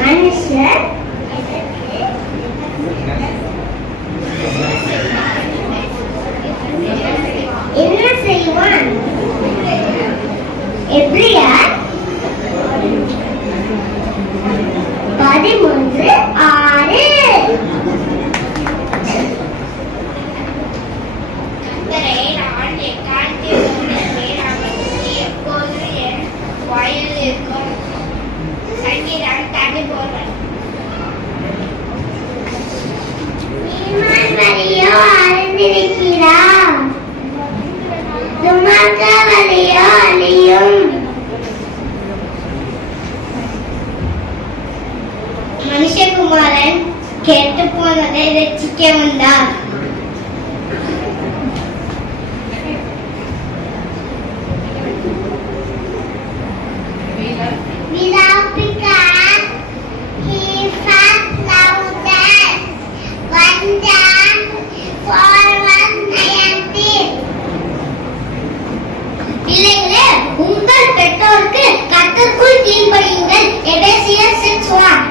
மனுஷர் என்ன செய்வான்? எபிரேயர் 13:6. எப்போது என் வாயில் இருக்கும். சங்கீதம் 34. வலியோ அறிந்திருக்கிறார், சுமக்க வலியோ அழியும். மனுஷகுமாரன் கெட்டு போனதை ரட்சிக்க வந்தார். பிள்ளைகளே, உங்கள் பெற்றோருக்கு கர்த்தருக்குள் கீழ்ப்படியுங்கள். எபேசியர் 6:1.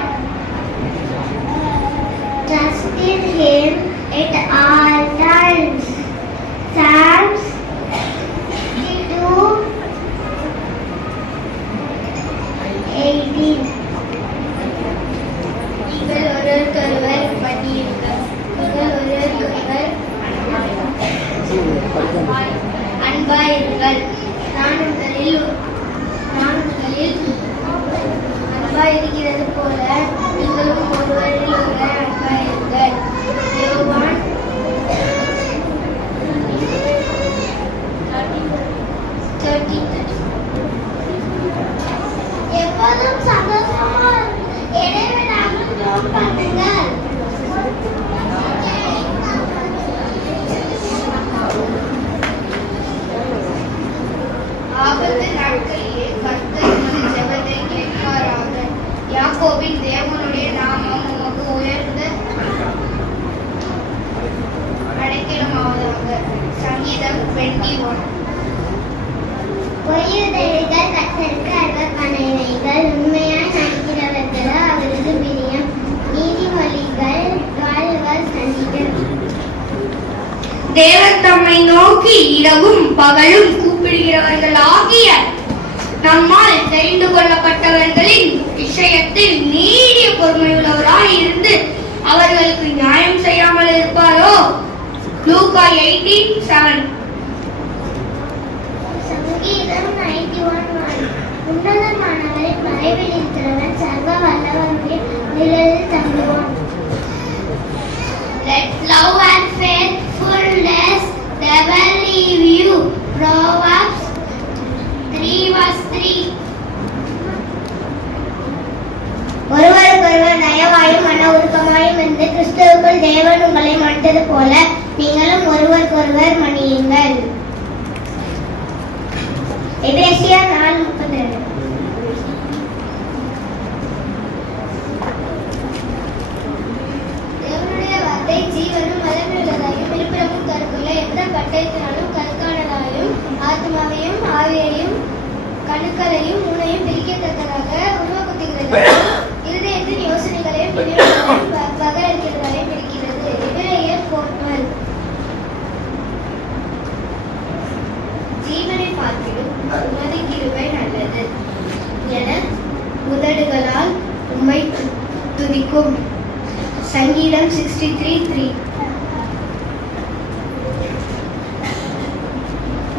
Trust in him at all times. Psalms 62:18. நீங்கள் ஒருவருக்கொருவர் பண்ணியிருங்கள். நீங்கள் ஒருவருக்கொருவர் அன்பாயிருங்கள். நான் உங்களில் அன்பாயிருக்கிறது போல நீங்களும் ஒருவரில் ஒருவர் அன்பாயிருங்கள். யோவான் 13:30. எப்போதும் சந்தோஷமா இடைவிடாமல் ஜெபம் பண்ணுங்கள். ஆபத்து நாட்களிலே கர்த்தர் உமது ஜெபத்தை கேட்பாராக. யாக்கோபின் தேவனுடைய நாமம் உமக்கு உயர்ந்த அடைக்கலமாவதாக. சங்கீதம் 21. பொய்யுதவிகள் கர்த்தருக்கு அர்ப்பணிகள். உண்மையாய் நடக்கிறவர்களோ அவருக்கு பிரியம். நீதிமொழிகள் 12:2. தேவன் தம்மை நோக்கி இரவும் பகலும் கூப்பிடுகிறவர்களாகிய நம்மால் தெரிந்து கொள்ளப்பட்டவர்களின் விஷயத்தில் நீடிய பொறுமையுள்ளவராய் இருந்து அவர்களுக்கு நியாயம் செய்யாமல் இருப்பாரோ? லூக்கா 18:7. சங்கீதம் 91:1. உன்னதமானவரின் மறைவில் இருக்கிறவன் சர்வ வல்லவனுடைய நிழலில் தங்குவான். Let love and faithfulness never leave you. Proverbs 3:3. ஒருவருக்கொருவர் தயவாயும் மன உருக்கமாயும் இருந்து கிறிஸ்துவுக்குள் தேவன் உங்களை மன்னித்தது போல நீங்களும் ஒருவருக்கொருவர் மன்னியுங்கள். எபேசியர் 4:32. தேவனுடைய வார்த்தை ஜீவனும் வல்லமையுள்ளதாயும் இருபுறமும் கருக்குள்ள எந்த பட்டயத்தினாலும் கற்கானதாயும் ஆத்மாவையும் ஆவியையும் கணுக்களையும் மூளையும் பிரிக்கத்தக்கதாக உருவகுத்துகிறது. இருதயத்தின் யோசனைகளையும் பிரிவுகளையும் பகலடிக்கிறதையும் பிரிக்கிறது. எபிரேயர் 4:12. ஜீவனை பார்க்கிலும் உமது கிருபை நல்லது என உதடுகளால் உம்மை துதிக்கும். சங்கீதம் 63:3.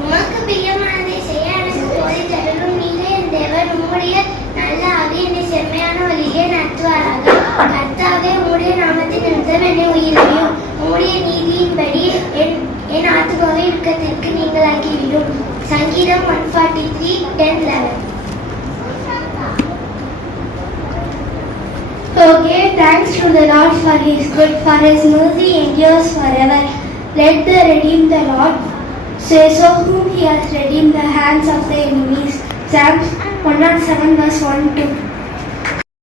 உமக்கு பிரியமானதை செய்ய எனக்கு போதித் தருளும். நீரே என் தேவன். உம்முடைய நல்ல ஆவி என்னை செம்மையான வழியிலே நடத்துவாராக. கர்த்தாவே, உம்முடைய நாமத்தின் நிமித்தம் என்னை உயிரையும் உம்முடைய நீதியின்படி என் ஆத்துமாவை இறுக்கத்திற்கு நீங்களாக்கிவிடும். சங்கீதம் 143:10-11. Oh, give thanks to the Lord for his good, for his mercy endures forever. Let the redeem the Lord say so, whom he has redeemed the hands of the enemies. Psalms 107:1-2.